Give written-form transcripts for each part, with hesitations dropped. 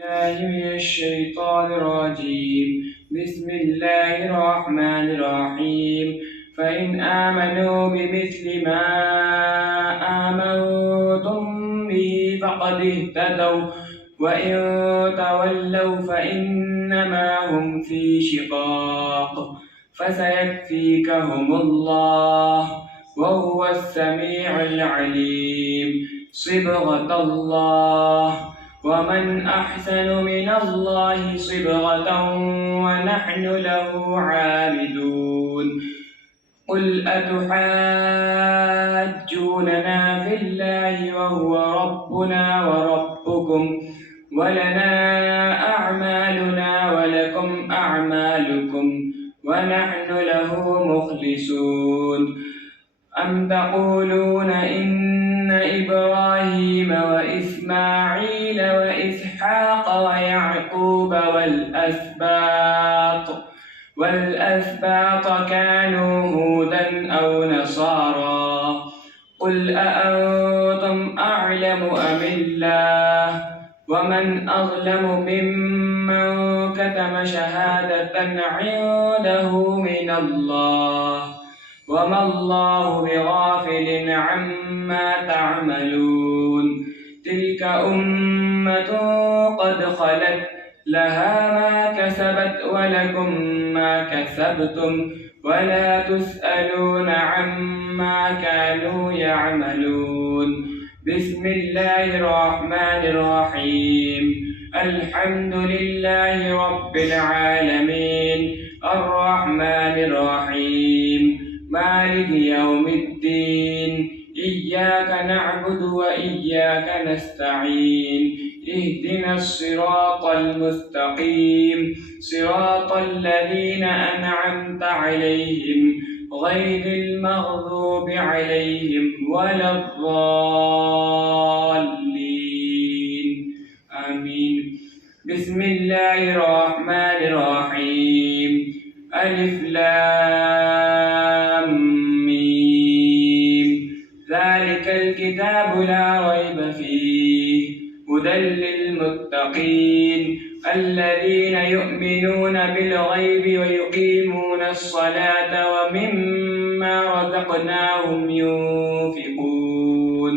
الله من الشيطان الرجيم. بسم الله الرحمن الرحيم. فإن آمنوا بمثل ما آمنتم به فقد اهتدوا، وإن تولوا فإنما هم في شقاق، فسيكفيكهم الله وهو السميع العليم. صبغة الله، ومن أحسن من الله صبغة ونحن له عابدون. قل أتحاجوننا في الله وهو ربنا وربكم، ولنا أعمالنا ولكم أعمالكم ونحن له مخلصون. أم تقولون إن إبراهيم وإسماعيل وإسحاق ويعقوب والأسباط كانوا هودا أو نصارى؟ قل أأنتم أعلم أم الله؟ ومن أظلم ممن كتم شهادة عنده من الله، وما الله بغافل عما تعملون. تلك أمة قد خلت، لها ما كسبت ولكم ما كسبتم، ولا تسألون عما كانوا يعملون. بسم الله الرحمن الرحيم. الحمد لله رب العالمين، الرحمن الرحيم، مالك يوم الدين. إياك نعبد وإياك نستعين. اهدنا الصراط المستقيم، صراط الذين أنعمت عليهم غير المغضوب عليهم ولا الضالين. آمين. بسم الله الرحمن الرحيم. ألف لام ميم. ذلك الكتاب لا ريب فيه، هدى للمتقين الذين يؤمنون بالغيب ويقيمون الصلاة ومما رزقناهم ينفقون.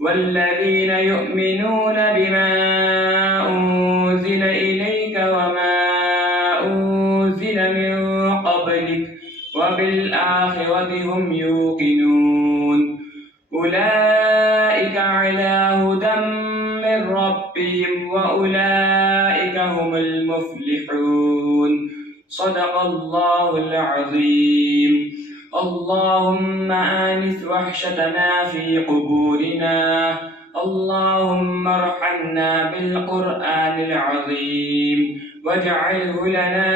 والذين يؤمنون بما أنزل إليك وما أنزل من قبلك وبالآخرة هم يوقنون. أولئك على هدى من ربهم وأولئك هم المفلحون. صدق الله العظيم. اللهم آنس وحشتنا في قبورنا، اللهم ارحمنا بالقرآن العظيم، واجعله لنا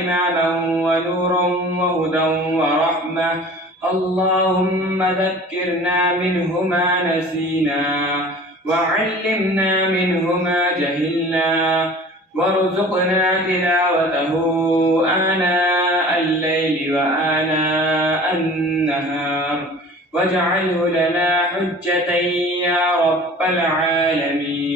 إماما ونورا وهدى ورحمة. اللهم ذكرنا منه ما نسينا، وعلمنا منه ما جهلنا، وارزقنا تلاوته آناء الليل وآناء النهار، واجعله لنا حجة يا رب العالمين.